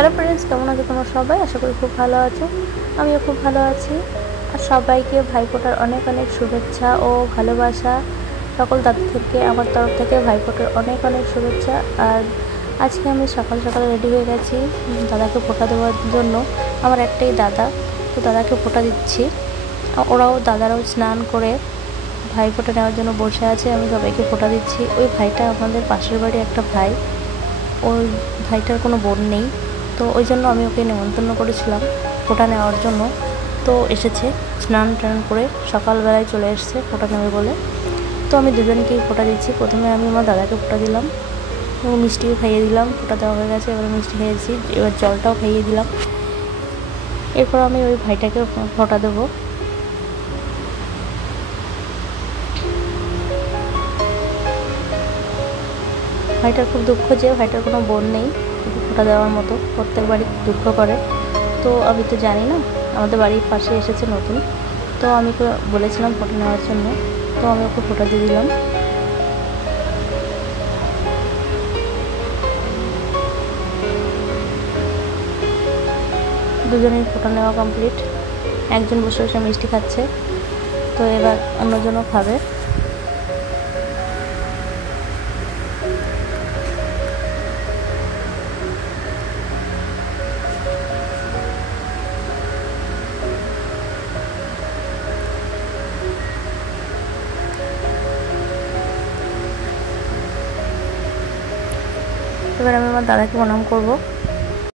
Hello friends, কেমন আছো তোমরা সবাই? আশা করি খুব ভালো আছো। আমিও খুব ভালো আছি। আর সবাইকে ভাইফোঁটার অনেক অনেক শুভেচ্ছা ও ভালোবাসা। সকল দাদাদেরকে আমার তরফ থেকে ভাইফোঁটার অনেক অনেক শুভেচ্ছা। আর আজকে আমি সকাল সকালে রেডি হয়ে গেছি দাদাকে ফোঁটা দেওয়ার জন্য। আমার একটাই দাদা, তো দাদাকে ফোঁটা দিচ্ছি। দাদারাও স্নান করে ভাইফোঁটা নেওয়ার জন্য বসে আছে। আমি সবাইকে ফোঁটা দিচ্ছি। ওই ভাইটা আমাদের পাশের বাড়ি একটা ভাই, ওই ভাইটার কোনো বোন নেই, তো ওই জন্য আমি ওকে নেমন্তন্ন করেছিলাম ফোঁটা নেওয়ার জন্য। তো এসেছে, স্নান টান করে সকালবেলায় চলে এসেছে ফোঁটা নেবে বলে। তো আমি দুজনকেই ফোঁটা দিচ্ছি। প্রথমে আমি আমার দাদাকে ফোঁটা দিলাম এবং মিষ্টিও খাইয়ে দিলাম। ফোঁটা দেওয়া হয়ে গেছে, এবার মিষ্টি খেয়েছি, এবার জলটাও খাইয়ে দিলাম। এরপর আমি ওই ভাইটাকে ফোঁটা দেবো। ভাইটার খুব দুঃখ যে ভাইটার কোনো বোন নেই ফোঁটা দেওয়ার মতো, প্রত্যেক বাড়ি দুঃখ করে। তো আমি তো জানি না, আমাদের বাড়ির পাশে এসেছে নতুন, তো আমি ওকে বলেছিলাম ফোঁটা নেওয়ার জন্য, তো আমি ওকে ফোঁটা দিয়ে দিলাম। দুজনেই ফোঁটা নেওয়া কমপ্লিট। একজন বসে বসে মিষ্টি খাচ্ছে, তো এবার অন্যজনও খাবে। এবার আমি আমার দাদাকে প্রণাম করবো।